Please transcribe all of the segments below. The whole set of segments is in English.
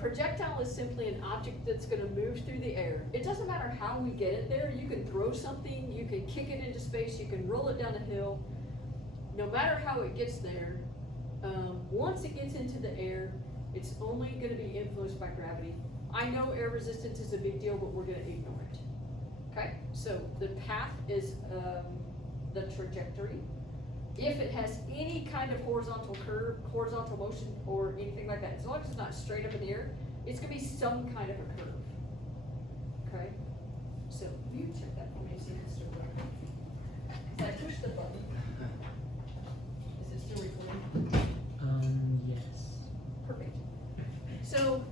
projectile is simply an object that's going to move through the air. It doesn't matter how we get it there. You can throw something, you can kick it into space, you can roll it down a hill. No matter how it gets there, once it gets into the air, it's only going to be influenced by gravity. I know air resistance is a big deal, but we're going to ignore it. Okay, so the path is the trajectory. If it has any kind of horizontal curve, horizontal motion, or anything like that, as long as it's not straight up in the air, it's going to be some kind of a curve. Okay, so you check that for me, see if it's still working. I pushed the button. Is it still recording? Yes. Perfect. So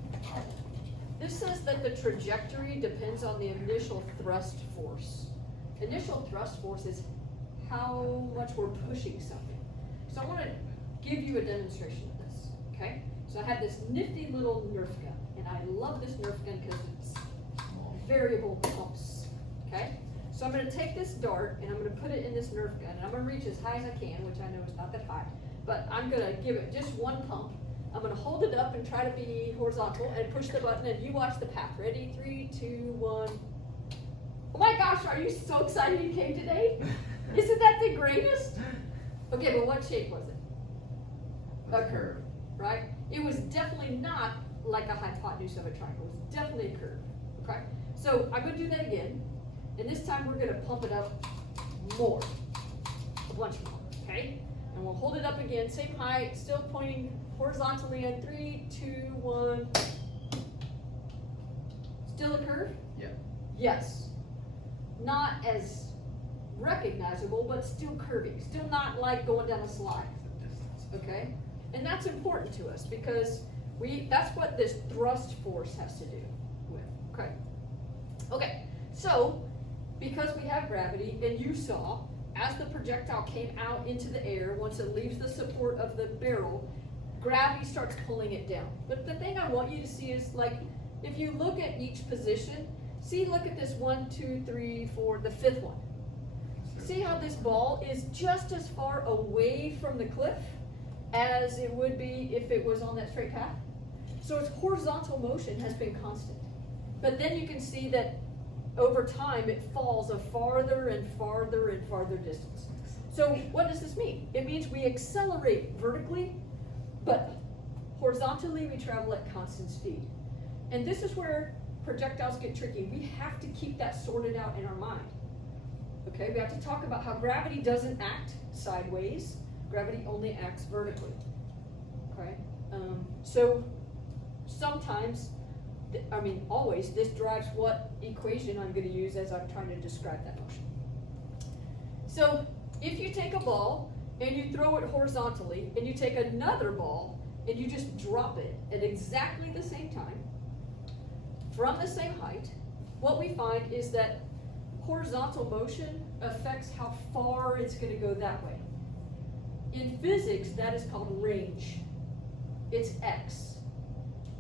this says that the trajectory depends on the initial thrust force. Initial thrust force is how much we're pushing something. So I want to give you a demonstration of this, okay? So I have this nifty little Nerf gun, and I love this Nerf gun because it's variable pumps, okay? So I'm going to take this dart, and I'm going to put it in this Nerf gun, and I'm going to reach as high as I can, which I know is not that high, but I'm going to give it just one pump. I'm going to hold it up and try to be horizontal and push the button, and you watch the path. Ready? 3, 2, 1. Oh my gosh, are you so excited you came today? Isn't that the greatest? Okay, but what shape was it? A curve. Right? It was definitely not like a hypotenuse of a triangle. It was definitely a curve. Okay? So I'm going to do that again. And this time we're going to pump it up more. A bunch more. Okay? And we'll hold it up again. Same height, still pointing horizontally in 3, 2, 1. Still a curve? Yeah. Yes. Not as recognizable, but still curving. Still not like going down a slide. Okay? And that's important to us because that's what this thrust force has to do with. Okay? Okay, so because we have gravity, and you saw, as the projectile came out into the air, once it leaves the support of the barrel, gravity starts pulling it down. But the thing I want you to see is, like, if you look at each position, look at this 1, 2, 3, 4, the fifth one. See how this ball is just as far away from the cliff as it would be if it was on that straight path? So its horizontal motion has been constant. But then you can see that over time it falls a farther and farther and farther distance. So what does this mean? It means we accelerate vertically, but horizontally we travel at constant speed. And this is where projectiles get tricky. We have to keep that sorted out in our mind. Okay, we have to talk about how gravity doesn't act sideways. Gravity only acts vertically. Okay, so sometimes, always, this drives what equation I'm going to use as I'm trying to describe that motion. So if you take a ball and you throw it horizontally, and you take another ball and you just drop it at exactly the same time, from the same height, what we find is that horizontal motion affects how far it's going to go that way. In physics, that is called range. It's x.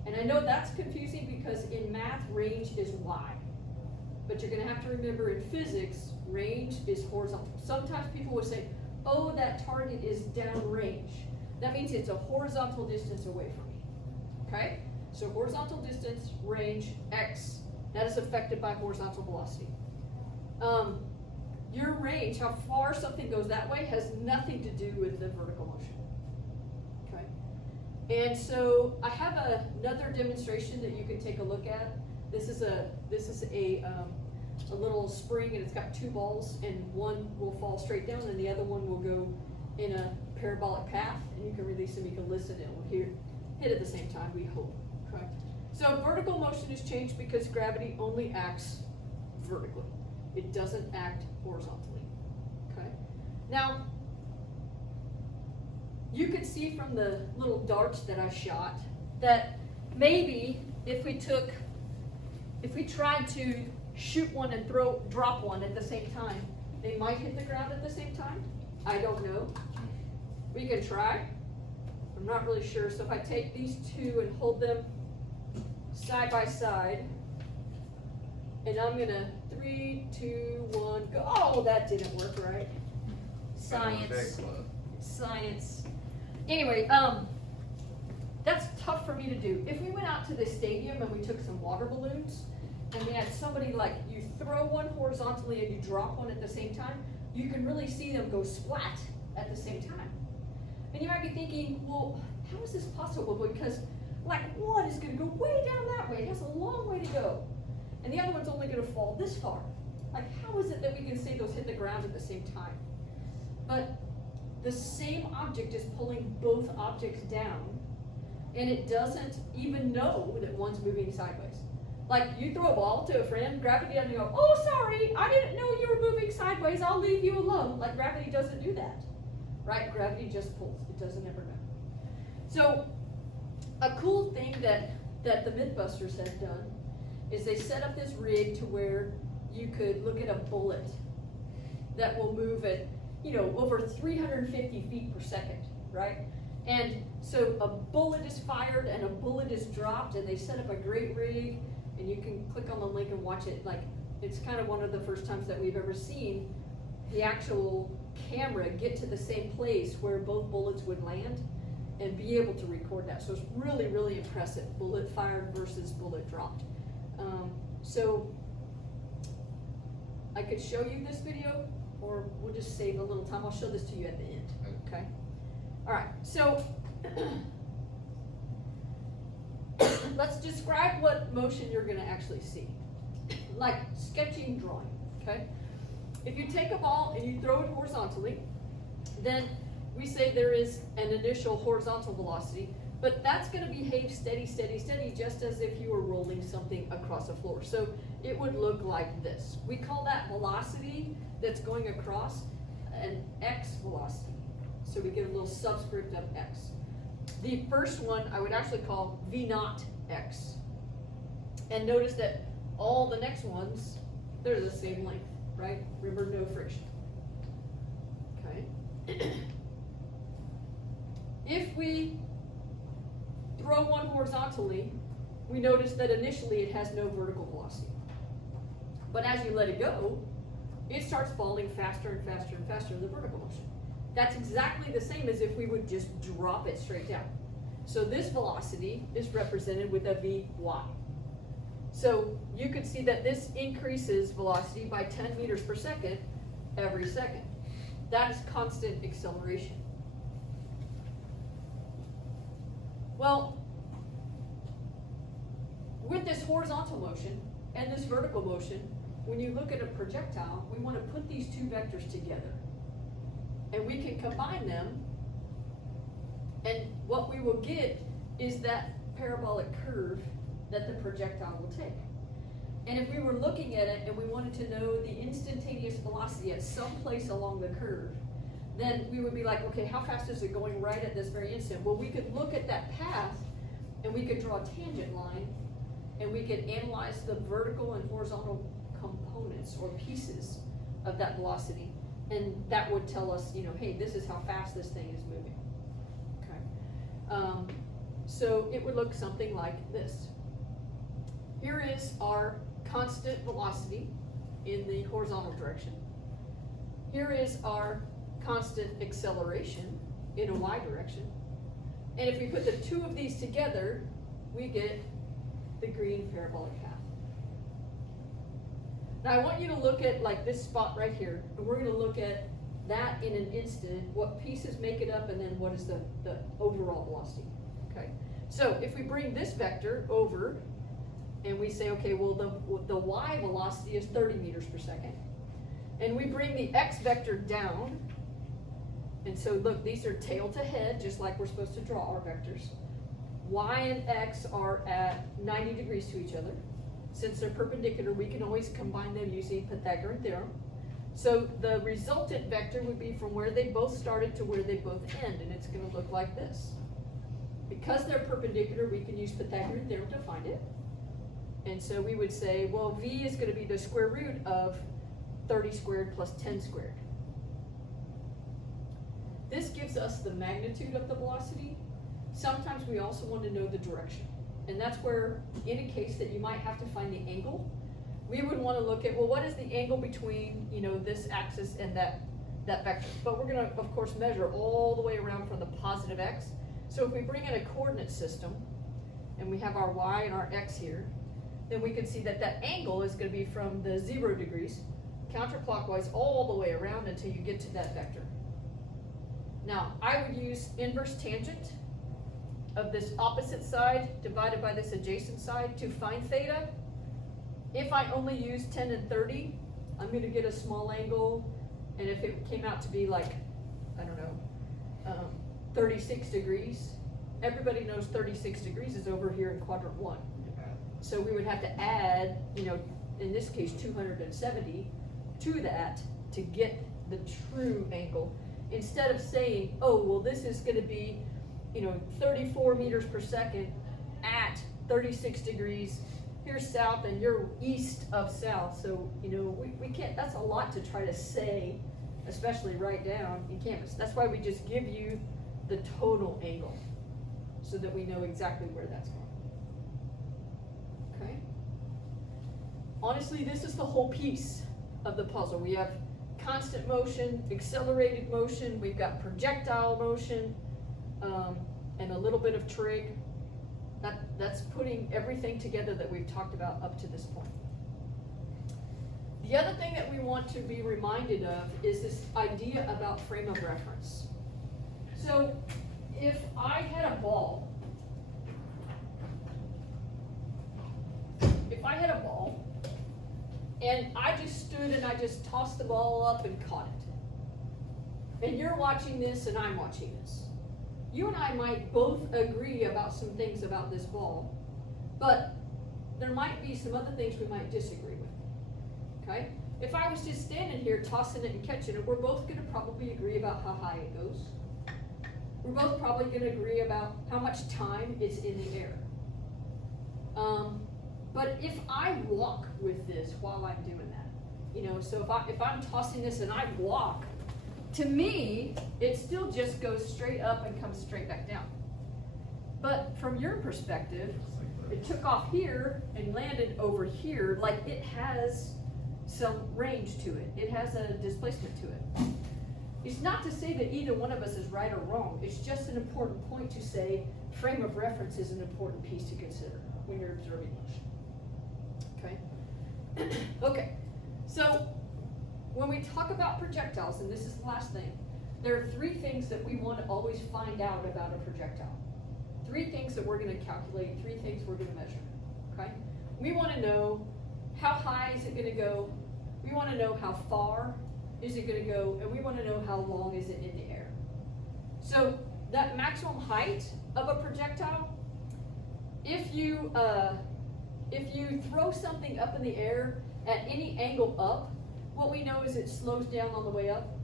And I know that's confusing because in math, range is y. But you're going to have to remember in physics, range is horizontal. Sometimes people will say, oh, that target is downrange. That means it's a horizontal distance away from me. Okay? So horizontal distance, range, x, that is affected by horizontal velocity. Your range, how far something goes that way, has nothing to do with the vertical motion. Okay? And so I have another demonstration that you can take a look at. This is a little spring, and it's got 2 balls, and one will fall straight down, and the other one will go in a parabolic path, and you can release them, you can listen, and it will hit at the same time, we hope. Okay? So vertical motion is changed because gravity only acts vertically. It doesn't act horizontally. Okay? Now, you can see from the little darts that I shot that maybe if we tried to shoot one and drop one at the same time, they might hit the ground at the same time. I don't know. We can try. I'm not really sure. So if I take these 2 and hold them side by side, and I'm gonna 3, 2, 1, go. Oh, that didn't work right. Science. Science. Anyway, That's tough for me to do. If we went out to the stadium and we took some water balloons, and we had somebody like, you throw one horizontally and you drop one at the same time, you can really see them go splat at the same time. And you might be thinking, well, how is this possible? Because like one is gonna go way down that way, it has a long way to go. And the other one's only gonna fall this far. Like, how is it that we can say those hit the ground at the same time? But the same object is pulling both objects down, and it doesn't even know that one's moving sideways. Like, you throw a ball to a friend, gravity doesn't go, oh, sorry, I didn't know you were moving sideways, I'll leave you alone. Like, gravity doesn't do that, right? Gravity just pulls, it doesn't ever know. So, a cool thing that the Mythbusters have done is they set up this rig to where you could look at a bullet that will move at, over 350 feet per second, right? And so a bullet is fired and a bullet is dropped, and they set up a great rig, and you can click on the link and watch it. Like, it's kind of one of the first times that we've ever seen the actual camera get to the same place where both bullets would land and be able to record that. So it's really, really impressive, bullet fired versus bullet dropped. So I could show you this video, or we'll just save a little time. I'll show this to you at the end, okay? All right, so let's describe what motion you're gonna actually see. Like sketching, drawing, okay? If you take a ball and you throw it horizontally, then we say there is an initial horizontal velocity, but that's gonna behave steady, steady, steady, just as if you were rolling something across a floor. So it would look like this. We call that velocity that's going across an x velocity. So we get a little subscript of x. The first one I would actually call v naught x. And notice that all the next ones, they're the same length, right? Remember, no friction. Okay. If we throw one horizontally, we notice that initially it has no vertical velocity. But as you let it go, it starts falling faster and faster and faster in the vertical motion. That's exactly the same as if we would just drop it straight down. So this velocity is represented with a Vy. So you could see that this increases velocity by 10 meters per second every second. That is constant acceleration. Well, with this horizontal motion and this vertical motion, when you look at a projectile, we want to put these two vectors together. And we can combine them, and what we will get is that parabolic curve that the projectile will take. And if we were looking at it and we wanted to know the instantaneous velocity at some place along the curve, then we would be like, okay, how fast is it going right at this very instant? Well, we could look at that path and we could draw a tangent line, and we could analyze the vertical and horizontal components or pieces of that velocity, and that would tell us, hey, this is how fast this thing is moving. Okay. So it would look something like this. Here is our constant velocity in the horizontal direction. Here is our constant acceleration in a y direction. And if we put the two of these together, we get the green parabolic path. Now I want you to look at like this spot right here, and we're going to look at that in an instant, what pieces make it up, and then what is the overall velocity. Okay. So if we bring this vector over, and we say, okay, well the y velocity is 30 meters per second, and we bring the x vector down, and so look, these are tail to head, just like we're supposed to draw our vectors. Y and x are at 90 degrees to each other. Since they're perpendicular, we can always combine them using Pythagorean theorem. So the resultant vector would be from where they both started to where they both end, and it's going to look like this. Because they're perpendicular, we can use Pythagorean theorem to find it. And so we would say, well, v is going to be the square root of 30 squared plus 10 squared. This gives us the magnitude of the velocity. Sometimes we also want to know the direction. And that's where, in a case that you might have to find the angle, we would want to look at, well, what is the angle between, this axis and that vector? But we're going to, of course, measure all the way around from the positive x So if we bring in a coordinate system, and we have our y and our x here, then we can see that that angle is going to be from the 0 degrees, counterclockwise all the way around until you get to that vector. Now, I would use inverse tangent of this opposite side divided by this adjacent side to find theta. If I only use 10 and 30, I'm going to get a small angle, and if it came out to be like, I don't know, 36 degrees, everybody knows 36 degrees is over here in quadrant 1. So we would have to add, in this case 270 to that to get the true angle, instead of saying, oh, well, this is going to be 34 meters per second at 36 degrees. Here's south and you're east of south. So, we can't, that's a lot to try to say, especially write down in Canvas. That's why we just give you the total angle so that we know exactly where that's going. Okay? Honestly, this is the whole piece of the puzzle. We have constant motion, accelerated motion, we've got projectile motion, and a little bit of trig. That's putting everything together that we've talked about up to this point. The other thing that we want to be reminded of is this idea about frame of reference. So if I had a ball, and I just stood and I just tossed the ball up and caught it, and you're watching this and I'm watching this, you and I might both agree about some things about this ball, but there might be some other things we might disagree with, okay? If I was just standing here tossing it and catching it, we're both going to probably agree about how high it goes. We're both probably going to agree about how much time it's in the air. But if I walk with this while I'm doing that, so if I'm tossing this and I walk, to me, it still just goes straight up and comes straight back down. But from your perspective, it took off here and landed over here, like it has some range to it. It has a displacement to it. It's not to say that either one of us is right or wrong. It's just an important point to say frame of reference is an important piece to consider when you're observing motion. Okay? Okay, so when we talk about projectiles, and this is the last thing, there are 3 things that we want to always find out about a projectile. 3 things that we're going to calculate, 3 things we're going to measure. Okay? We want to know how high is it going to go, we want to know how far is it going to go, and we want to know how long is it in the air. So that maximum height of a projectile, if you throw something up in the air at any angle up, what we know is it slows down on the way up.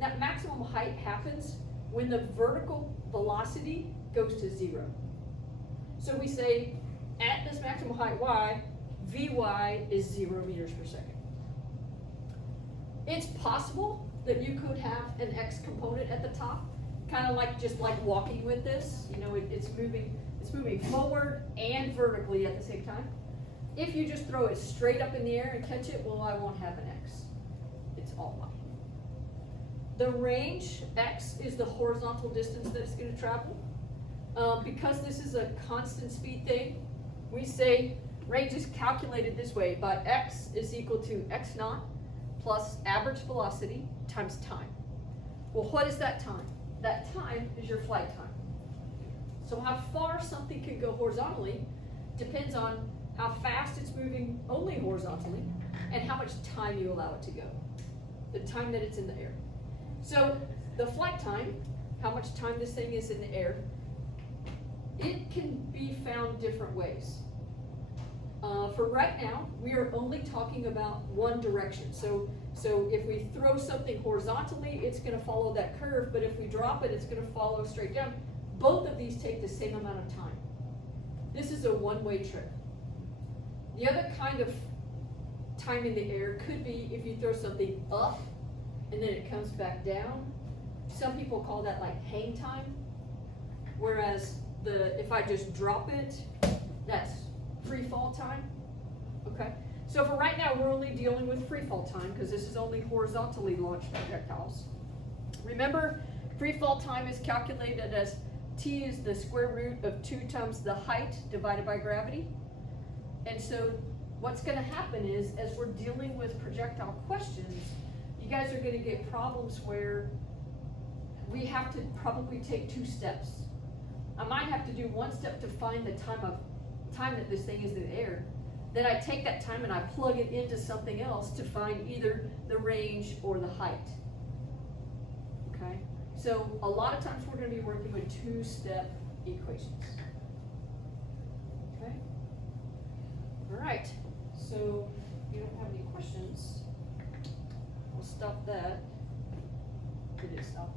That maximum height happens when the vertical velocity goes to 0. So we say at this maximum height y, Vy is 0 meters per second. It's possible that you could have an x component at the top, kind of like just like walking with this. It's moving forward and vertically at the same time. If you just throw it straight up in the air and catch it, well, I won't have an x. It's all y. The range, x, is the horizontal distance that it's going to travel. Because this is a constant speed thing, we say range is calculated this way by x is equal to x naught plus average velocity times time. Well, what is that time? That time is your flight time. So how far something can go horizontally depends on how fast it's moving only horizontally and how much time you allow it to go, the time that it's in the air. So the flight time, how much time this thing is in the air, it can be found different ways. For right now, we are only talking about one direction. So if we throw something horizontally, it's going to follow that curve, but if we drop it, it's going to follow straight down. Both of these take the same amount of time. This is a one-way trip. The other kind of time in the air could be if you throw something up and then it comes back down. Some people call that like hang time, whereas if I just drop it, that's free fall time. Okay, so for right now we're only dealing with free fall time because this is only horizontally launched projectiles. Remember, free fall time is calculated as T is the square root of 2 times the height divided by gravity. And so what's gonna happen is, as we're dealing with projectile questions, you guys are gonna get problems where we have to probably take 2 steps. I might have to do 1 step to find the time that this thing is in the air. Then I take that time and I plug it into something else to find either the range or the height. Okay? So a lot of times we're gonna be working with 2-step equations. Okay? All right, so if you don't have any questions, we'll stop that. Did it stop?